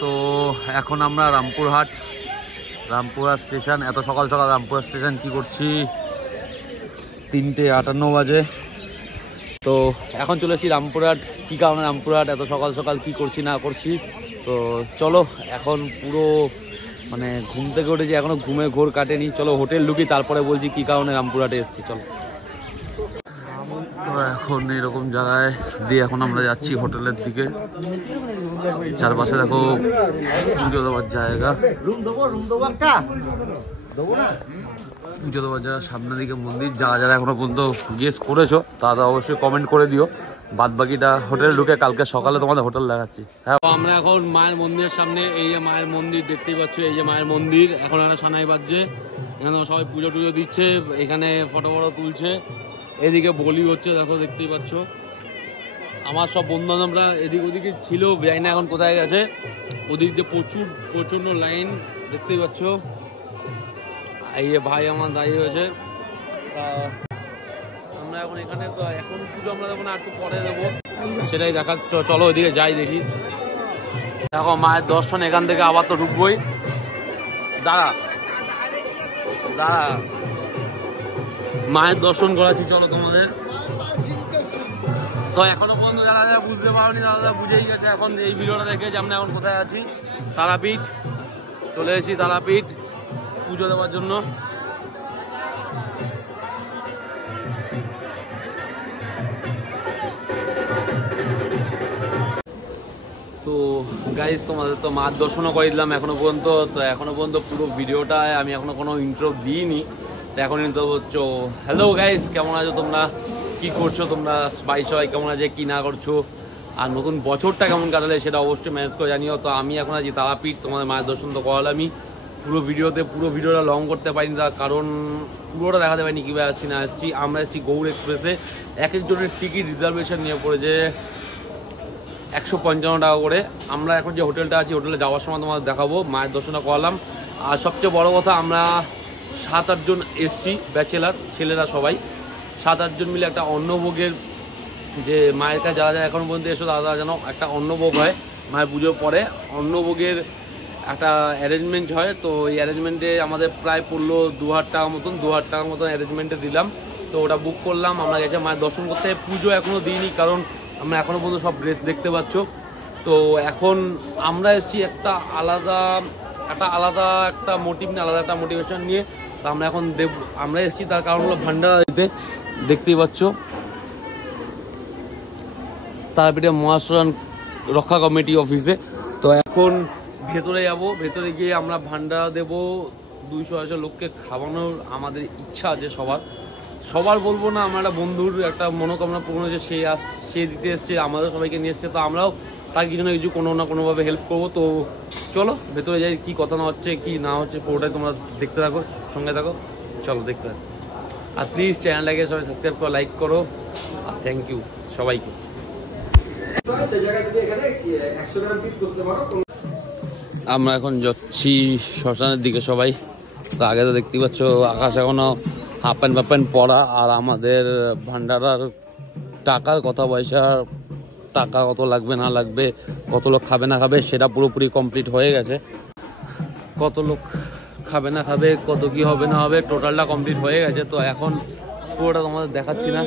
তো এখন আমরা রামপুরহাট স্টেশন, এত সকাল সকাল রামপুরহাট স্টেশন কি করছি? 3:58 বাজে। তো এখন চলে এসেছি রামপুরহাট। কী কারণে রামপুরহাট, এত সকাল সকাল কি করছি না করছি, তো চলো এখন পুরো মানে ঘুম থেকে উঠেছি, এখনও ঘুমে ঘোর কাটেনি। চলো হোটেল ঢুকি, তারপরে বলছি কী কারণে রামপুরহাটে এসেছি। চলো, তো এখন এইরকম জায়গায় দিয়ে এখন আমরা যাচ্ছি হোটেলের দিকে। চারপাশে দেখো পুজো দেওয়ার জায়গা, পুজো দেওয়ার জায়গা, সামনের দিকে মন্দির। যারা যারা এখনো পর্যন্ত গেস করেছো তারা অবশ্যই কমেন্ট করে দিও। বাদ বাকিটা হোটেল ঢুকে কালকে সকালে তোমাদের হোটেল দেখাচ্ছি। হ্যাঁ, আমরা এখন মায়ের মন্দিরের সামনে। এই যে মায়ের মন্দির দেখতেই পাচ্ছ, এই যে মায়ের মন্দির। এখন একটা সানাই বাজছে, এখানে সবাই পুজো টুজো দিচ্ছে, এখানে ফটো ফটো তুলছে, এদিকে বলি হচ্ছে, দেখো দেখতেই পাচ্ছ। আমার সব বন্ধু বান্ধবরা এদিক ওদিকে ছিল, জানি না এখন কোথায় গেছে। ওদিক দিয়ে প্রচন্ড লাইন দেখতেই পাচ্ছ। এই যে ভাই আমার দাঁড়িয়ে হয়েছে। আমরা এখন এখানে, তো এখন পুজো আমরা দেবো না, একটু পরে দেবো, সেটাই দেখার। চলো ওইদিকে যাই দেখি। দেখো মায়ের দর্শন এখান থেকে আবার তো ঢুকবোই। দাঁড়া মায়ের দর্শন করাচ্ছি, চলো তোমাদের। তো এখনো পর্যন্ত যারা যারা বুঝতে পারোনি তারা বুঝেই গেছে এখন এই ভিডিওটা দেখে যে আমরা এখন কোথায় আছি। তারাপীঠ চলে এসেছি, তারাপীঠ পুজো দেওয়ার জন্য। তো গাইজ তোমাদের তো মার দর্শনও করে দিলাম এখনো পর্যন্ত। তো এখনো পর্যন্ত পুরো ভিডিওটায় আমি এখনো কোনো ইন্ট্রো দিইনি, তো এখন ইন্ট্রো হচ্ছে। হ্যালো গাইজ, কেমন আছো তোমরা, কি করছো তোমরা, সবাই কেমন আছে, কি না করছো, আর নতুন বছরটা কেমন কাটালে সেটা অবশ্যই ম্যানেজ করে জানিও। তো আমি এখন আছি তারাপীঠ, তোমাদের মায়ের দর্শন তো করালামই। পুরো ভিডিওটা লং করতে পারিনি, তার কারণ পুরোটা দেখাতে পারিনি কীভাবে আসছি না আসছি। আমরা এসেছি গৌড় এক্সপ্রেসে, এক একজনের টিকিট রিজার্ভেশন নিয়ে পড়েছে 155 টাকা করে। আমরা এখন যে হোটেলটা আছি, হোটেলে যাওয়ার সময় তোমাদের দেখাবো। মায়ের দর্শনটা করালাম। আর সবচেয়ে বড় কথা, আমরা 7-8 জন এসছি, ব্যাচেলার ছেলেরা সবাই 7-8 জন মিলে একটা অন্নভোগের, যে মায়ের কাছে যারা যারা এখন পর্যন্ত এসো তারা যেন একটা অন্নভোগ হয় মায়ের পুজোর পরে, অন্নভোগের একটা অ্যারেঞ্জমেন্ট হয়। তো এই অ্যারেঞ্জমেন্টে আমাদের প্রায় পড়লো 2,000 টাকা মতন, 2,000 টাকার মতন অ্যারেঞ্জমেন্টে দিলাম। তো ওটা বুক করলাম, আমরা গেছে মায়ের দর্শন করতে। পুজো এখনও দিইনি, কারণ আমরা এখনো পর্যন্ত সব ড্রেস দেখতে পাচ্ছ। তো এখন আমরা এসেছি একটা আলাদা মোটিভ নিয়ে, আলাদা একটা মোটিভেশন নিয়ে। তো আমরা এখন আমরা এসেছি, তার কারণ হলো ভান্ডারা দিতে, দেখতেই পাচ্ছ তারাপীঠে মহাশ্মশান রক্ষা কমিটি অফিসে। তো এখন ভেতরে যাব, ভেতরে গিয়ে আমরা ভান্ডারা দেব। 200 লোককে খাওয়ানোর আমাদের ইচ্ছা আছে সবার বলবো না, আমার একটা বন্ধুর একটা মনোকামনা পূর্ণ হয়েছে, সে দিতে এসছে, আমাদের সবাইকে নিয়ে এসছে। তো আমরাও তার কিছু না কিছু কোনো না কোনোভাবে হেল্প করবো। তো চলো ভেতরে যাই, কি কথা না হচ্ছে কি না হচ্ছে পুরোটাই তোমরা দেখতে থাকো, সঙ্গে থাকো, চলো দেখতে থাকো। আর প্লিজ চ্যানেলটাকে সবাই সাবস্ক্রাইব করো, লাইক করো, আর থ্যাংক ইউ সবাইকে। আমরা এখন যাচ্ছি শ্মশানের দিকে সবাই। তো আগে তো দেখতেই পাচ্ছ আকাশ এখনো হাফ প্যান্ট পরা। আর আমাদের ভান্ডারার টাকার কথা, টাকা কত লাগবে না লাগবে, কত লোক খাবে না খাবে, সেটা পুরোপুরি কমপ্লিট হয়ে গেছে। কত লোক খাবে না খাবে, কত কি হবে না হবে, টোটালটা কমপ্লিট হয়ে গেছে। তো এখন পুরোটা তোমাদের দেখাচ্ছি না।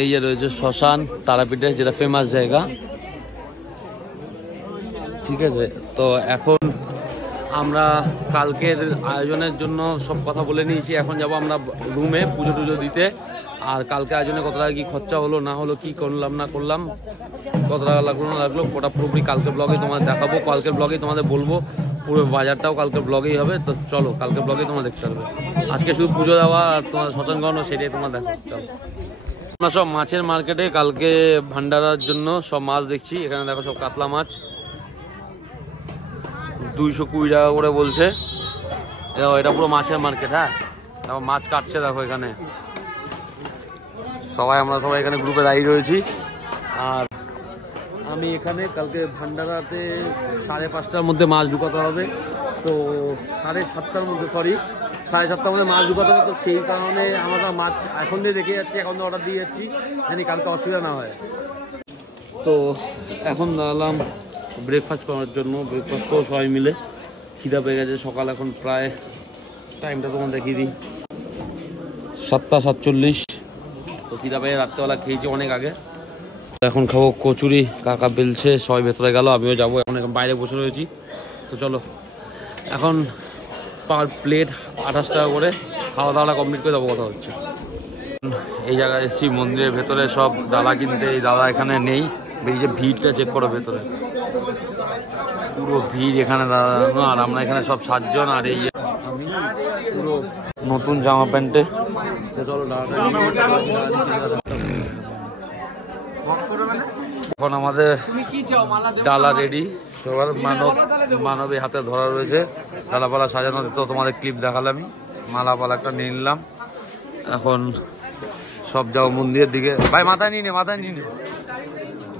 এই যে রয়েছে শ্মশান তারাপীঠে, যেটা ফেমাস জায়গা, ঠিক আছে। তো এখন আমরা কালকের আয়োজনের জন্য সব কথা বলে নিয়েছি। এখন যাব আমরা রুমে পুজো টুজো দিতে। আর কালকে আয়োজনে কত টাকা কি খরচা হলো না হলো, কি করলাম না করলাম, কত টাকা লাগলো না লাগলো, ওটা পুরোপুরি কালকের ব্লগে তোমাদের দেখাবো, কালকের ব্লগেই তোমাদের বলবো। পুরো বাজারটাও কালকের ব্লগেই হবে। তো চলো কালকের ব্লগেই তোমরা দেখতে পারবে। আজকে শুধু পুজো দেওয়া আর তোমার শ্মশান করানো, সেটাই তোমার দেখো। চলো, আমরা সব মাছের মার্কেটে কালকে ভান্ডারার জন্য সব মাছ দেখছি। এখানে দেখো সব কাতলা মাছ 220 টাকা করে বলছে। এটা পুরো মাছের মার্কেট। হ্যাঁ, তারপর মাছ কাটছে দেখো এখানে আমরা সবাই এখানে গ্রুপে দাঁড়িয়ে রয়েছি। আর আমি এখানে কালকে ভান্ডারাতে 5:30টার মধ্যে মাছ ঢুকাতে হবে। তো 7:30টার মধ্যে, 7:30টার মধ্যে মাছ ঢুকাতে হবে। তো সেই কারণে আমরা মাছ এখন দিয়ে দেখে যাচ্ছি, এখন তো অর্ডার দিয়ে যাচ্ছি, জানি কালকে অসুবিধা না হয়। তো এখন দাঁড়ালাম ব্রেকফাস্ট করার জন্য। ব্রেকফাস্ট করবো সবাই মিলে, খিদা পেয়ে গেছে। সকাল এখন প্রায়, টাইমটা তোমার দেখিয়ে দিই, 7:47। তো খিদা পেয়ে রাত্রেবেলা খেয়েছি অনেক আগে। এখন খাবো কচুরি, কাকা বেলছে, সবাই ভেতরে গেল, আমিও যাবো। এখন বাইরে বসে রয়েছি। তো চলো, এখন পার প্লেট 28 টাকা করে, খাওয়া দাওয়াটা কমপ্লিট করে যাবো। কথা হচ্ছে এই জায়গায় এসেছি মন্দিরের ভেতরে সব ডালা কিনতে। এই দাদা এখানে নেই। বেরিয়েছে, ভিড়টা চেক করো ভেতরে, পুরো ভিড় এখানে দাঁড়ানো। আর আমরা এখানে সব 7 জন। আর এই পুরো নতুন জামা প্যান্টে। চলো এখন আমাদের ডালা রেডি। মানবী হাতে ধরা রয়েছে, ডালাপালা সাজানো। তো তোমাদের ক্লিপ দেখালামই, মালাপালা একটা নিয়ে নিলাম। এখন সব যাও মন্দিরের দিকে। ভাই মাথায় নিয়ে নে, মাথায় নিয়ে নে।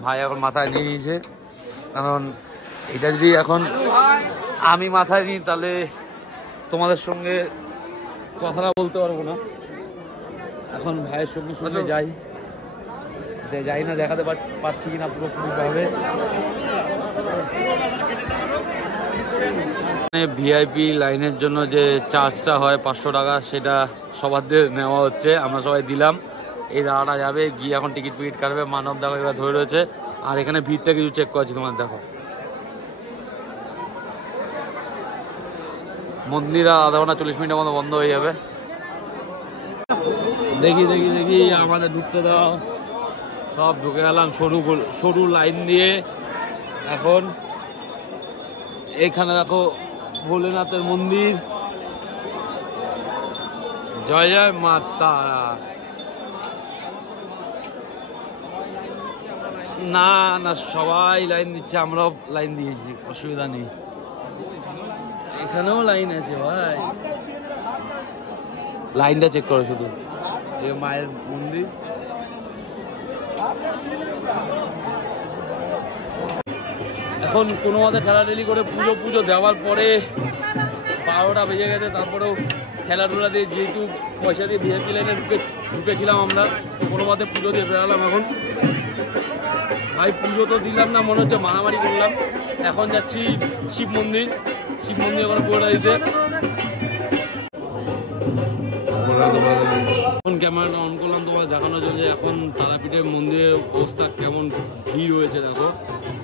ভাই এখন মাথায় নিয়ে নিয়েছে, কারণ এটা যদি এখন আমি মাথায় নিই তাহলে তোমাদের সঙ্গে কথাটা বলতে পারবো না। এখন ভাইয়ের সঙ্গে সঙ্গে যাই না, দেখাতে পারছি কিনা পুরোপুরিভাবে। ভিআইপি লাইনের জন্য যে চার্জটা হয় 500 টাকা, সেটা সবারদের নেওয়া হচ্ছে। আমরা সবাই দিলাম। এই দাঁড়াটা যাবে, গিয়ে এখন টিকিট ফিকিট কাটবে। মানব দেখো এবার ধরে রয়েছে। আর এখানে ভিড়টা কিছু চেক করছি, তোমার দেখো। মন্দির আর আধা ঘন্টা 40 মিনিটের মতো বন্ধ হয়ে যাবে। দেখি আমাদের ঢুকতে দাও। সব ঢুকে গেলাম সরু লাইন দিয়ে। এখন এখানে দেখো ভোলেনাথের মন্দির। জয় জয় মা তারা। না না, সবাই লাইন দিচ্ছে, আমরাও লাইন দিয়েছি, অসুবিধা নেই। এখানেও লাইন আছে ভাই, লাইনটা চেক করো শুধু। এই মায়ের মন্দির। এখন কোনো মতে ঠেলাঠেলি করে পুজো দেওয়ার পরে 12টা বেজে গেছে। তারপরেও খেলাধুলা দিয়ে, যেহেতু পয়সা দিয়ে ভিআইপি লাইনে ঢুকেছিলাম আমরা, তো কোনো মতে পুজো দিয়ে বেরালাম। এখন ভাই পুজো তো দিলাম না, মনে হচ্ছে মারামারি করলাম। এখন যাচ্ছি শিব মন্দির এখন পুরোটা দিতে। এখন ক্যামেরাটা অন করলাম তোমার দেখানোর জন্য যে এখন তারাপীঠের মন্দিরের অবস্থা কেমন ভিড় হয়েছে দেখো।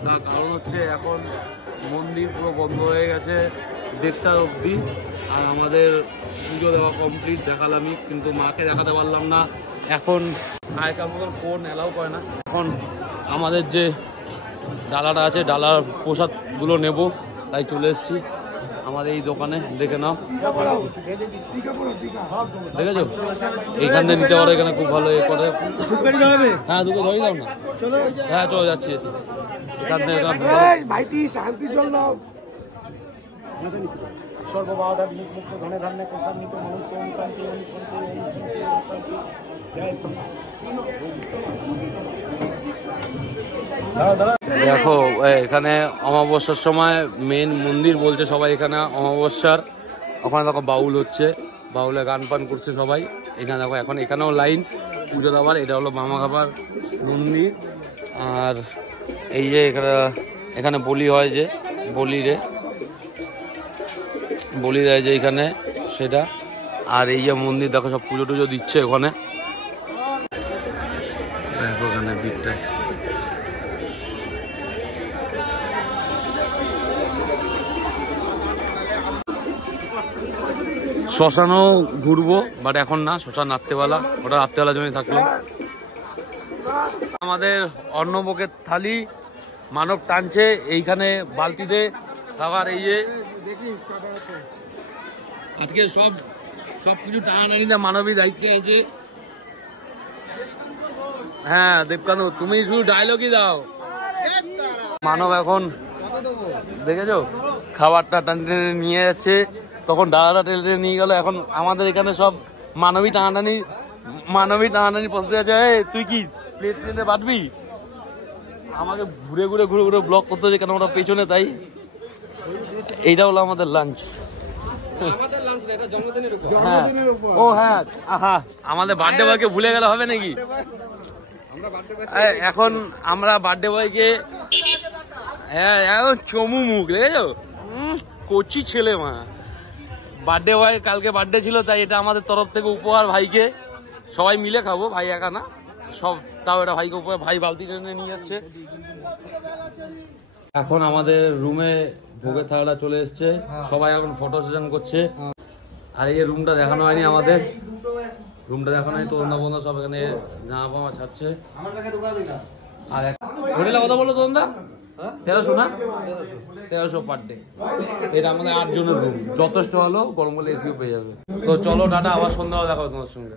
তার কারণ হচ্ছে এখন মন্দির পুরো বন্ধ হয়ে গেছে 1:30 অবধি। আর আমাদের পুজো দেওয়া কমপ্লিট, দেখালামই, কিন্তু মাকে দেখাতে পারলাম না। এখন আগেকার মতন ফোন অ্যালাউ করে না। এখন আমাদের যে ডালাটা আছে, ডালার প্রসাদগুলো নেব, তাই চলে এসেছি আমাদের এই দোকানে। দেখে নাও, দেখেছো? এইখান থেকে নিতে পারো, এখানে খুব ভালো এ করে। হ্যাঁ, দুটো ধরে দাও না। হ্যাঁ চলে যাচ্ছি এখান থেকে। সর্ববাধা বিমুক্ত ধনে ধান্যে প্রসান্বিত মানুষ শান্তি। দেখো এখানে অমাবস্যার সময় মেন মন্দির বলছে সবাই, এখানে অমাবস্যার। ওখানে দেখো বাউল হচ্ছে, বাউলে গান পান করছে সবাই। এখানে দেখো এখন এখানেও লাইন পুজো দেওয়ার। এটা হলো মামা খাবার মন্দির। আর এই যে এখানে বলি হয়, যে বলি দেয় যে এখানে, সেটা। আর এই যে মন্দির দেখো, সব পুজো টুজো দিচ্ছে ওখানে। দেখো ওখানে ভিড়টা। শ্মশানও ঘুরবো, বাট এখন না, শ্মশান রাত্রেবেলা, ওটা রাত্রেবেলার জন্যই থাকলো। আমাদের অন্নভোগের থালি মানব টানছে এইখানে বালতিতে খাবার। এই যে আজকে সব কিছু টানাটানিতে মানবী দায়িত্বে আছে। হ্যাঁ দেবকানু, তুমি শুধু ডায়লগই দাও। মানব এখন দেখেছো খাবারটা টানতে নিয়ে যাচ্ছে, তখন ডালাটা টেনে নিয়ে গেল। এখন আমাদের এখানে সব মানবী টানাটানি পছন্দ আছে। তুই কি প্লেট প্লেটে বাঁধবি? আমাকে ঘুরে ব্লক করতে হচ্ছে, কেন ওটা পেছনে। তাই এইটা হলো আমাদের লাঞ্চ। ও হ্যাঁ, আহা, আমাদের বার্থডে বয়কে ভুলে গেলে হবে নাকি? এখন আমরা বার্থডে বয়কে হ্যাঁ এখন চমু মুখ দেখেছো, কচি ছেলে মা। বার্থডে বয় কালকে বার্থডে ছিল, তাই এটা আমাদের তরফ থেকে উপহার ভাইকে। সবাই মিলে খাবো, ভাই একা না, সব। তাও এটা ভাইকে উপহার, ভাই বালতি টেনে নিয়ে যাচ্ছে। এখন আমাদের রুমে ভোগের থালাটা চলে এসছে, সবাই এখন ফটো সেশন করছে। আর এই রুমটা দেখানো হয়নি আমাদের, রুমটা দেখানো হয়নি, তরুণদা বন্ধু সব এখানে জামা পামা ছাড়ছে। আর হোটেলে কথা বলো তরুণদা, 1300 না, 1300 পার ডে। এটা আমাদের 8 জনের রুম, যথেষ্ট হলো। গরম বলে এসিও পেয়ে যাবে। তো চলো টাটা, আবার সন্ধ্যাবেলা দেখা হবে তোমার সঙ্গে।